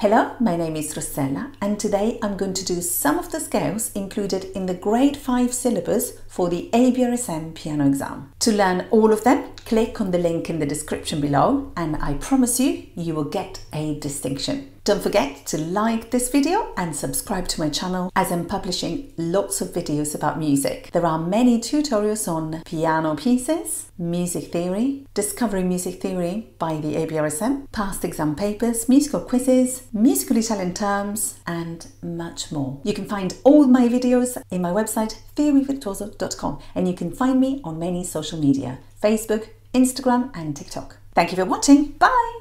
Hello, my name is Rossella and today I'm going to do some of the scales included in the Grade 5 syllabus for the ABRSM piano exam. To learn all of them, click on the link in the description below and I promise you, you will get a distinction. Don't forget to like this video and subscribe to my channel as I'm publishing lots of videos about music. There are many tutorials on piano pieces, music theory, discovering music theory by the ABRSM, past exam papers, musical quizzes, musical Italian terms, and much more. You can find all my videos in my website theoryvirtuoso.com and you can find me on many social media, Facebook, Instagram and TikTok. Thank you for watching. Bye!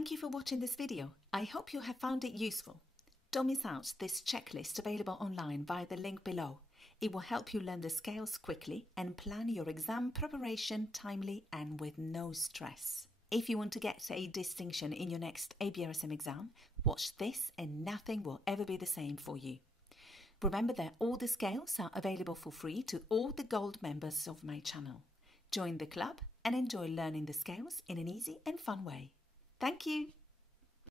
Thank you for watching this video. I hope you have found it useful. Don't miss out this checklist available online via the link below. It will help you learn the scales quickly and plan your exam preparation timely and with no stress. If you want to get a distinction in your next ABRSM exam, watch this and nothing will ever be the same for you. Remember that all the scales are available for free to all the gold members of my channel. Join the club and enjoy learning the scales in an easy and fun way. Thank you!